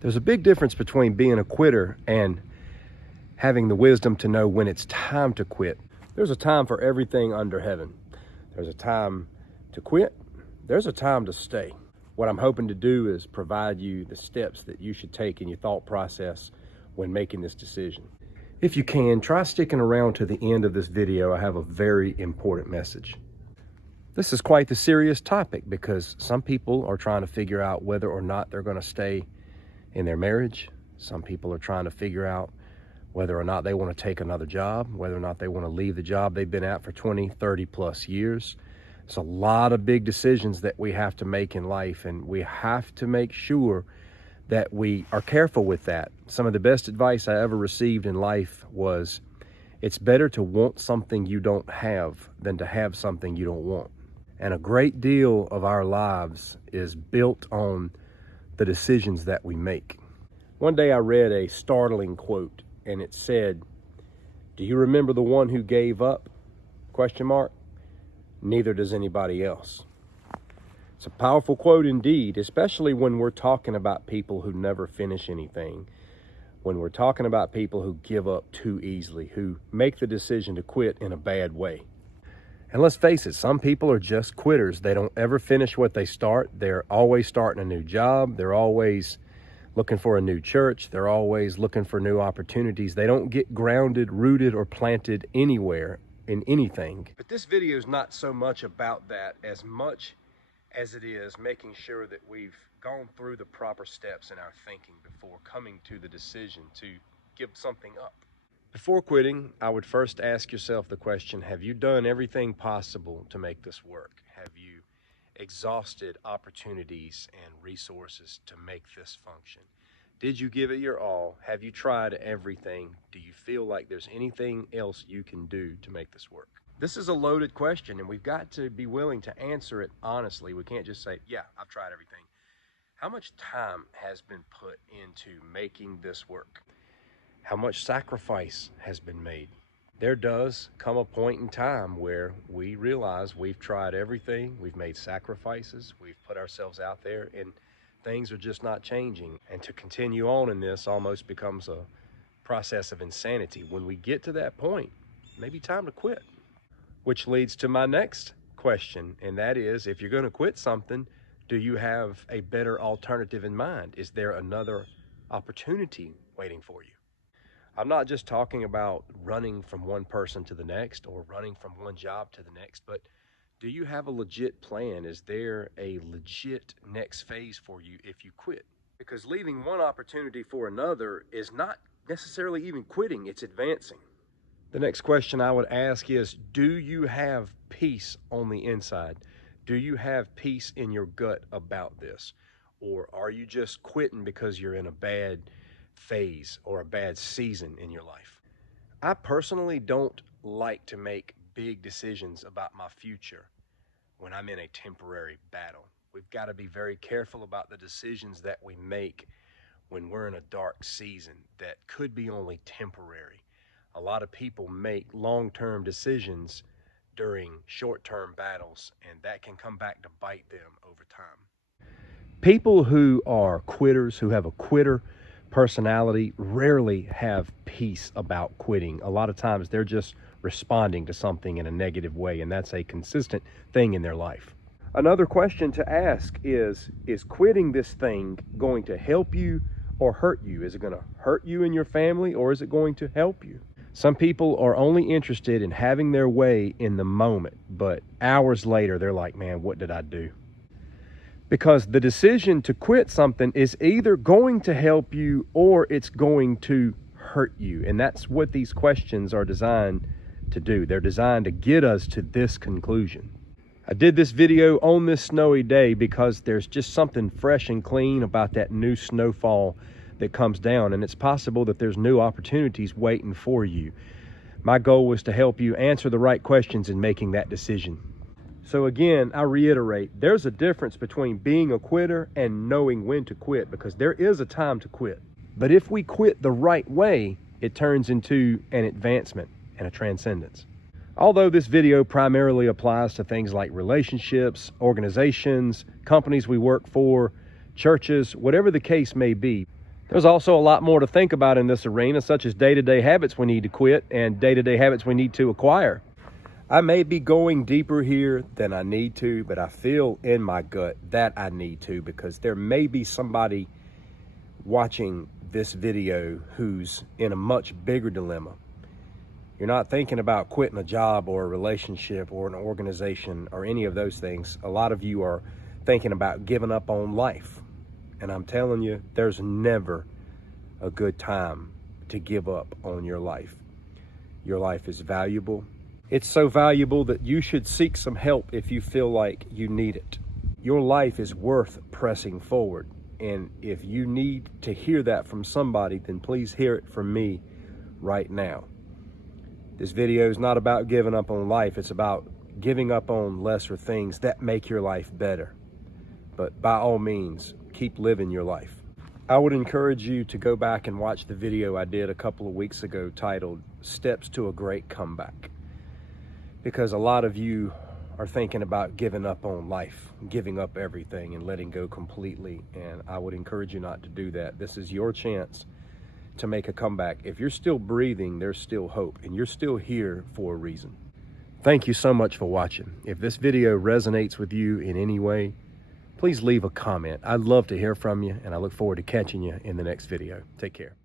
There's a big difference between being a quitter and having the wisdom to know when it's time to quit. There's a time for everything under heaven. There's a time to quit. There's a time to stay. What I'm hoping to do is provide you the steps that you should take in your thought process when making this decision. If you can, try sticking around to the end of this video. I have a very important message. This is quite the serious topic because some people are trying to figure out whether or not they're going to stay in their marriage. Some people are trying to figure out whether or not they want to take another job, whether or not they want to leave the job they've been at for 20, 30 plus years. It's a lot of big decisions that we have to make in life, and we have to make sure that we are careful with that. Some of the best advice I ever received in life was, it's better to want something you don't have than to have something you don't want. And a great deal of our lives is built on the decisions that we make. One day I read a startling quote, and it said, "Do you remember the one who gave up? ? Neither does anybody else." It's a powerful quote indeed, especially when we're talking about people who never finish anything, when we're talking about people who give up too easily, who make the decision to quit in a bad way. And let's face it, some people are just quitters. They don't ever finish what they start. They're always starting a new job. They're always looking for a new church. They're always looking for new opportunities. They don't get grounded, rooted, or planted anywhere in anything. But this video is not so much about that as much as it is making sure that we've gone through the proper steps in our thinking before coming to the decision to give something up. Before quitting, I would first ask yourself the question, have you done everything possible to make this work? Have you exhausted opportunities and resources to make this function? Did you give it your all? Have you tried everything? Do you feel like there's anything else you can do to make this work? This is a loaded question, and we've got to be willing to answer it honestly. We can't just say, yeah, I've tried everything. How much time has been put into making this work? How much sacrifice has been made? There does come a point in time where we realize we've tried everything, we've made sacrifices, we've put ourselves out there, and things are just not changing. And to continue on in this almost becomes a process of insanity. When we get to that point, maybe time to quit. Which leads to my next question, and that is, if you're going to quit something, do you have a better alternative in mind? Is there another opportunity waiting for you? I'm not just talking about running from one person to the next or running from one job to the next, but do you have a legit plan? Is there a legit next phase for you if you quit? Because leaving one opportunity for another is not necessarily even quitting, it's advancing. The next question I would ask is, do you have peace on the inside? Do you have peace in your gut about this? Or are you just quitting because you're in a bad phase or a bad season in your life? I personally don't like to make big decisions about my future when I'm in a temporary battle. We've got to be very careful about the decisions that we make when we're in a dark season that could be only temporary. A lot of people make long-term decisions during short-term battles, and that can come back to bite them over time. People who are quitters, who have a quitter personality, rarely have peace about quitting. A lot of times they're just responding to something in a negative way, and that's a consistent thing in their life. Another question to ask is quitting this thing going to help you or hurt you? Is it going to hurt you and your family, or is it going to help you? Some people are only interested in having their way in the moment, but hours later, they're like, man, what did I do? Because the decision to quit something is either going to help you or it's going to hurt you. And that's what these questions are designed to do. They're designed to get us to this conclusion. I did this video on this snowy day because there's just something fresh and clean about that new snowfall that comes down, and it's possible that there's new opportunities waiting for you. My goal was to help you answer the right questions in making that decision. So again, I reiterate, there's a difference between being a quitter and knowing when to quit, because there is a time to quit. But if we quit the right way, it turns into an advancement and a transcendence. Although this video primarily applies to things like relationships, organizations, companies we work for, churches, whatever the case may be, There's also a lot more to think about in this arena, such as day-to-day habits we need to quit and day-to-day habits we need to acquire. I may be going deeper here than I need to, but I feel in my gut that I need to, because there may be somebody watching this video who's in a much bigger dilemma. You're not thinking about quitting a job or a relationship or an organization or any of those things. A lot of you are thinking about giving up on life. And I'm telling you, there's never a good time to give up on your life. Your life is valuable. It's so valuable that you should seek some help if you feel like you need it. Your life is worth pressing forward. And if you need to hear that from somebody, then please hear it from me right now. This video is not about giving up on life. It's about giving up on lesser things that make your life better. But by all means, keep living your life. I would encourage you to go back and watch the video I did a couple of weeks ago titled Steps to a Great Comeback. Because a lot of you are thinking about giving up on life, giving up everything and letting go completely. And I would encourage you not to do that. This is your chance to make a comeback. If you're still breathing, there's still hope, and you're still here for a reason. Thank you so much for watching. If this video resonates with you in any way, please leave a comment. I'd love to hear from you, and I look forward to catching you in the next video. Take care.